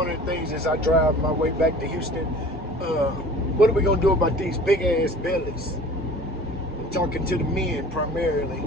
one of the things is I drive my way back to Houston. What are we gonna do about these big ass bellies? I'm talking to the men primarily,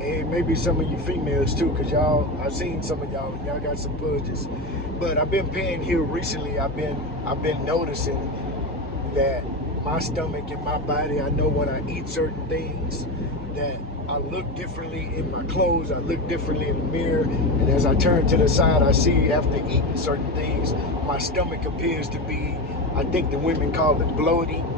and maybe some of you females too, cause I've seen some of y'all got some budgets. But I've been paying here recently. I've been noticing that my stomach and my body, I know when I eat certain things that I look differently in my clothes, I look differently in the mirror, and as I turn to the side, I see after eating certain things, my stomach appears to be, I think the women call it bloating.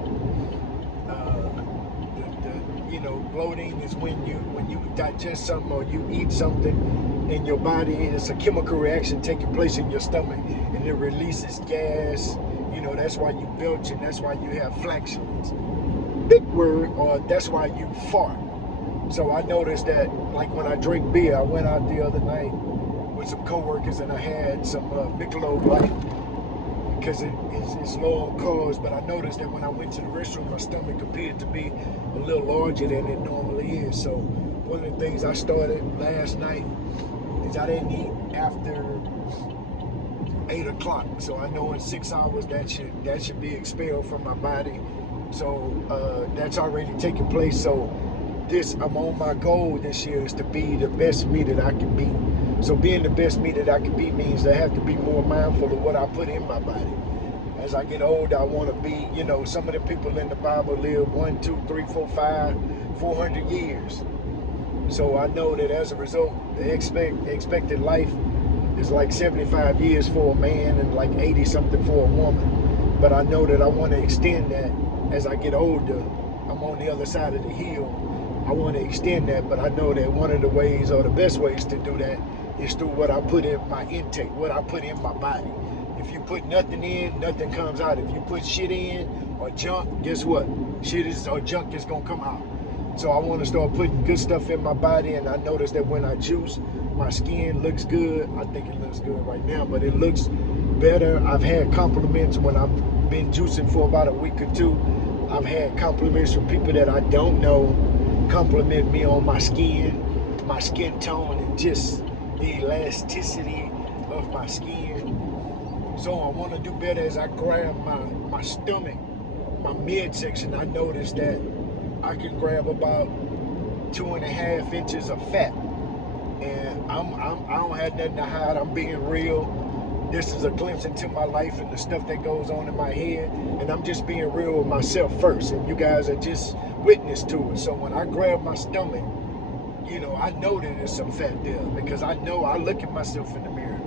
Bloating is when you digest something or you eat something in your body, it's a chemical reaction taking place in your stomach, and it releases gas. That's why you belch, and that's why you have flatulence. Big word, or that's why you fart. So I noticed that, like when I drink beer, I went out the other night with some coworkers and I had some Michelob Light because it's low on carbs. But I noticed that when I went to the restroom, my stomach appeared to be a little larger than it normally is. So one of the things I started last night is I didn't eat after 8 o'clock. So I know in 6 hours that should be expelled from my body. So that's already taken place. So I'm on my goal this year is to be the best me that I can be. So being the best me that I can be means I have to be more mindful of what I put in my body. As I get older, I want to be, some of the people in the Bible live 1, 2, 3, 4, 5, 400 years. So I know that as a result, the expected life is like 75 years for a man and like 80 something for a woman. But I know that I want to extend that as I get older. I'm on the other side of the hill. I want to extend that, but I know that one of the ways or the best ways to do that is through what I put in my intake, what I put in my body. If you put nothing in, nothing comes out. If you put shit in or junk, guess what? Junk is gonna come out. So I want to start putting good stuff in my body, and I notice that when I juice, my skin looks good. I think it looks good right now, but it looks better. I've had compliments when I've been juicing for about a week or two. I've had compliments from people that I don't know compliment me on my skin tone, and just the elasticity of my skin. So I want to do better as I grab my stomach, my midsection. I noticed that I can grab about 2.5 inches of fat, and I don't have nothing to hide. I'm being real. This is a glimpse into my life and the stuff that goes on in my head, and I'm just being real with myself first, and you guys are just witness to it. So when I grab my stomach, I know that there's some fat there because I know I look at myself in the mirror.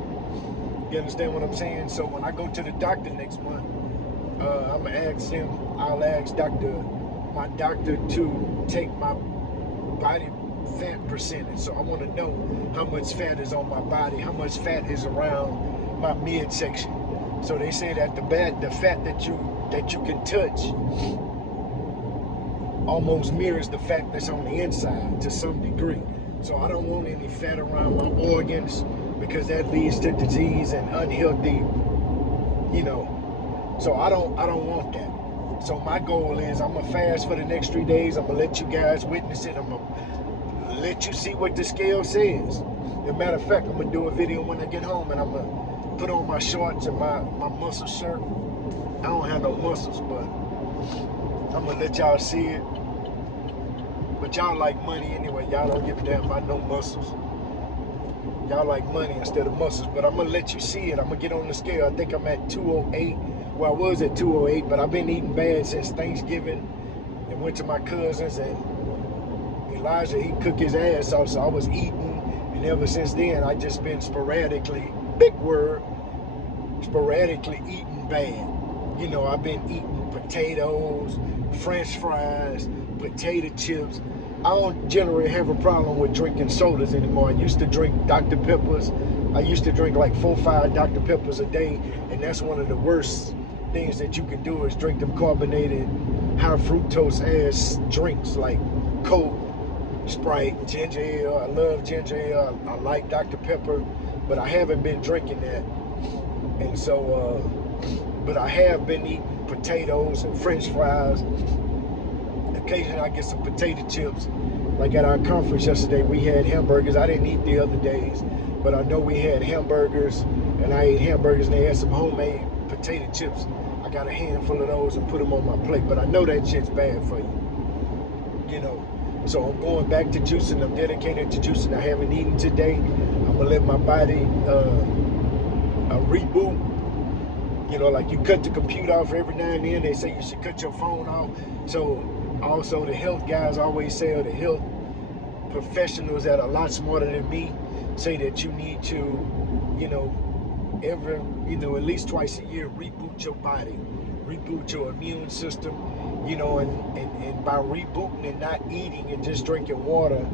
You understand what I'm saying? So when I go to the doctor next month, I'll ask my doctor to take my body fat percentage. So I want to know how much fat is on my body, how much fat is around my midsection. So they say that the fat that you can touch almost mirrors the fat that's on the inside to some degree. So I don't want any fat around my organs because that leads to disease and unhealthy, So I don't want that. So my goal is I'm gonna fast for the next 3 days. I'm gonna let you guys witness it. I'm gonna let you see what the scale says. As a matter of fact, I'm gonna do a video when I get home, and I'm gonna put on my shorts and my muscle shirt. I don't have no muscles, but I'm gonna let y'all see it. But y'all like money anyway. Y'all don't give a damn about no muscles. Y'all like money instead of muscles. But I'm gonna let you see it. I'm gonna get on the scale. I think I'm at 208. Well, I was at 208, but I've been eating bad since Thanksgiving. And went to my cousin's, and Elijah, he cooked his ass off, so I was eating. And ever since then, I just been sporadically, big word, sporadically eating bad. I've been eating potatoes, French fries, potato chips. I don't generally have a problem with drinking sodas anymore. I used to drink Dr. Peppers. I used to drink like 4 or 5 Dr. Peppers a day, and that's one of the worst things that you can do is drink them carbonated, high fructose ass drinks like Coke, Sprite, ginger ale. I love ginger ale. I like Dr. Pepper, but I haven't been drinking that. And so, but I have been eating potatoes and French fries. Occasionally I get some potato chips. Like at our conference yesterday, we had hamburgers. I didn't eat the other days, but I know we had hamburgers. and I ate hamburgers, and they had some homemade potato chips. I got a handful of those and put them on my plate, but I know that shit's bad for you, So I'm going back to juicing. I'm dedicated to juicing. I haven't eaten today. I'm gonna let my body a reboot. Like you cut the computer off every now and then. They say you should cut your phone off. So also the health guys always say, or the health professionals that are a lot smarter than me say that you need to, every, at least twice a year, reboot your body, reboot your immune system, and by rebooting and not eating and just drinking water,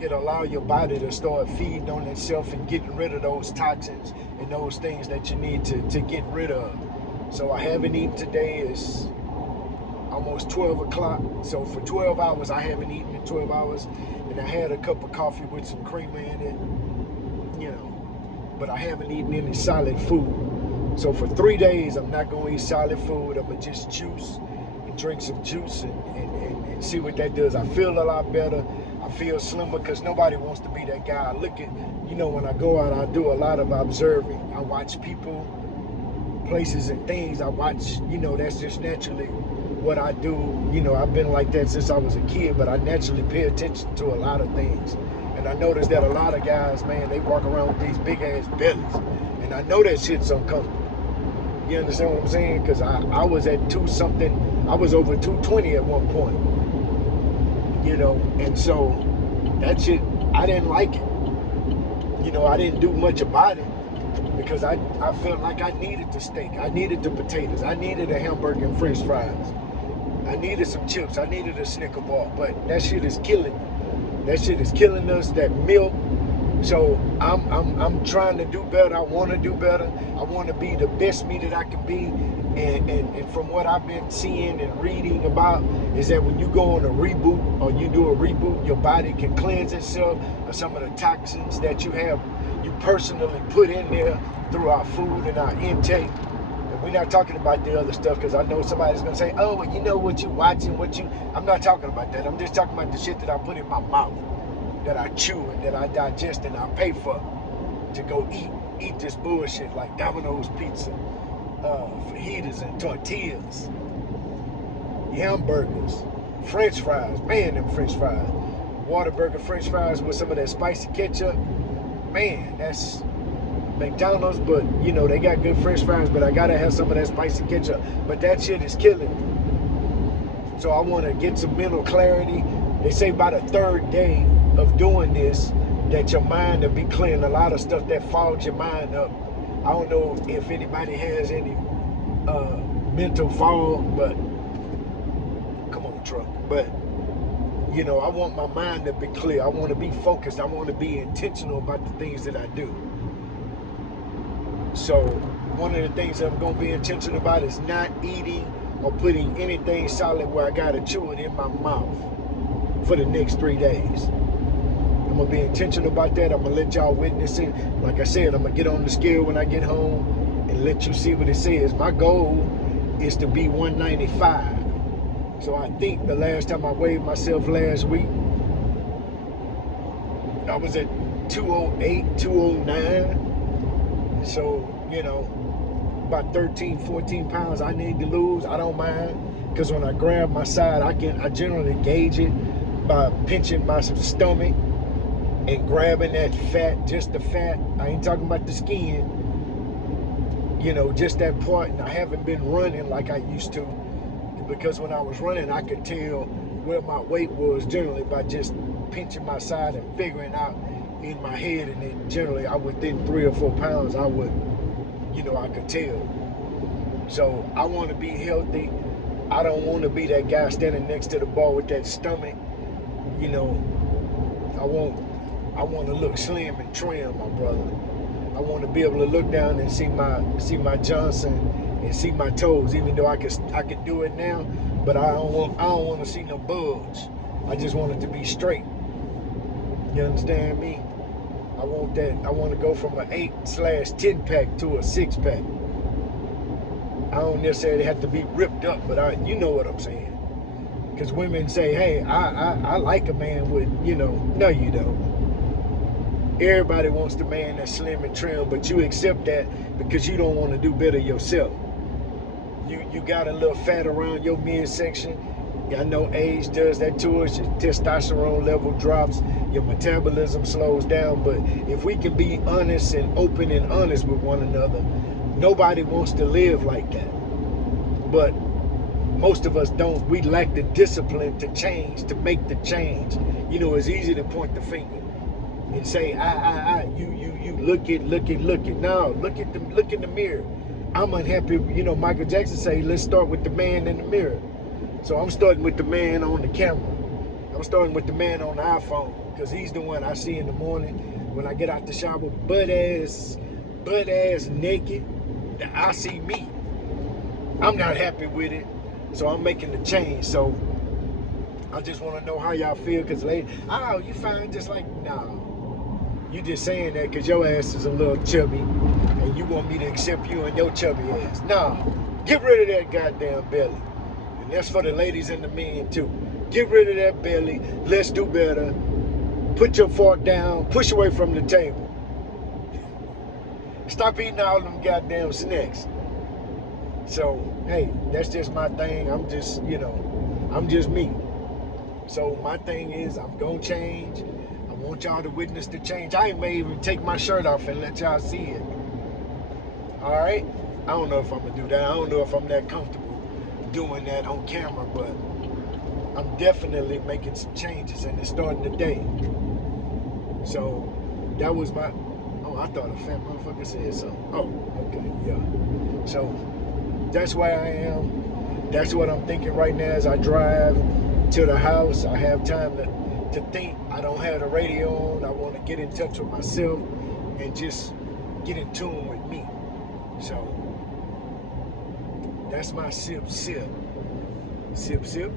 it allow your body to start feeding on itself and getting rid of those toxins and those things that you need to get rid of. So I haven't eaten today. It's almost 12 o'clock. So for 12 hours, I haven't eaten in 12 hours. And I had a cup of coffee with some creamer in it, but I haven't eaten any solid food. So for 3 days, I'm not going to eat solid food. I'm going to just juice and drink some juice and see what that does. I feel a lot better. I feel slimmer because nobody wants to be that guy. I look at, when I go out, I do a lot of observing. I watch people, places, and things. I watch, that's just naturally what I do. I've been like that since I was a kid, but I naturally pay attention to a lot of things. And I noticed that a lot of guys, man, they walk around with these big ass bellies. And I know that shit's uncomfortable. You understand what I'm saying? Because I was at 2 something, I was over 220 at one point. And so that shit, I didn't like it. I didn't do much about it because I felt like I needed the steak. I needed the potatoes. I needed a hamburger and french fries. I needed some chips. I needed a Snicker bar. But that shit is killing me. That shit is killing us. That milk. So I'm trying to do better. I want to do better. I want to be the best me that I can be. And from what I've been seeing and reading about is that when you go on a reboot or you do a reboot, your body can cleanse itself of some of the toxins that you personally put in there through our food and our intake. And we're not talking about the other stuff because I know somebody's going to say, oh, well, you know what you watching, I'm not talking about that. I'm just talking about the shit that I put in my mouth, that I chew and that I digest and I pay for to go eat this bullshit like Domino's pizza, fajitas and tortillas, hamburgers, french fries. Man, them french fries. Whataburger french fries with some of that spicy ketchup. Man, that's McDonald's, but they got good french fries, but I gotta have some of that spicy ketchup. But that shit is killing me. So I want to get some mental clarity. They say by the 3rd day of doing this that your mind will be clearing a lot of stuff that fogged your mind up. I don't know if anybody has any mental fog, but come on, truck. But I want my mind to be clear. I want to be focused. I want to be intentional about the things that I do. So one of the things that I'm going to be intentional about is not eating or putting anything solid where I got to chew it in my mouth for the next 3 days. I'm going to be intentional about that. I'm going to let y'all witness it. Like I said, I'm going to get on the scale when I get home and let you see what it says. My goal is to be 195. So I think the last time I weighed myself last week, I was at 208, 209. So, about 13, 14 pounds I need to lose. I don't mind. Because when I grab my side, I generally gauge it by pinching my stomach and grabbing that fat, just the fat. I ain't talking about the skin. Just that part. And I haven't been running like I used to. Because when I was running, I could tell where my weight was generally by just pinching my side and figuring out in my head. And then generally, within 3 or 4 pounds, I would, I could tell. So I want to be healthy. I don't want to be that guy standing next to the bar with that stomach. I want to look slim and trim, my brother. I want to be able to look down and see my Johnson and see my toes, even though I could do it now, but I don't want to see no bulge. I just want it to be straight. You understand me? I want that. I want to go from an 8/10 pack to a 6-pack. I don't necessarily have to be ripped up, but you know what I'm saying. Because women say, hey, I like a man with, no, you don't. Everybody wants the man that's slim and trim, but you accept that because you don't want to do better yourself. You got a little fat around your midsection. I know age does that to us. Your testosterone level drops, your metabolism slows down. But if we can be honest and open and honest with one another, nobody wants to live like that. But most of us don't. We lack the discipline to change, to make the change. You know, it's easy to point the finger and say, you look it. No, look in the mirror. I'm unhappy. You know, Michael Jackson say, let's start with the man in the mirror. So I'm starting with the man on the camera. I'm starting with the man on the iPhone, because he's the one I see in the morning when I get out the shower, butt ass naked. I see me. I'm not happy with it, so I'm making the change. So I just want to know how y'all feel, because lady, oh, you fine, just like, nah. You just saying that because your ass is a little chubby and you want me to accept you and your chubby ass. Nah, get rid of that goddamn belly. And that's for the ladies and the men too. Get rid of that belly. Let's do better. Put your fork down. Push away from the table. Stop eating all them goddamn snacks. So, hey, that's just my thing. I'm just, I'm just me. So my thing is, I'm gonna change. I want y'all to witness the change. I may even take my shirt off and let y'all see it. All right? I don't know if I'm gonna do that. I don't know if I'm that comfortable doing that on camera, but I'm definitely making some changes, and it's starting today. So that was my. Oh, I thought a fat motherfucker said something. Oh, okay, yeah. So that's where I am. That's what I'm thinking right now as I drive to the house. I have time to think. I don't have the radio on. I want to get in touch with myself and just get in tune with me. So that's my sip. Sip, sip.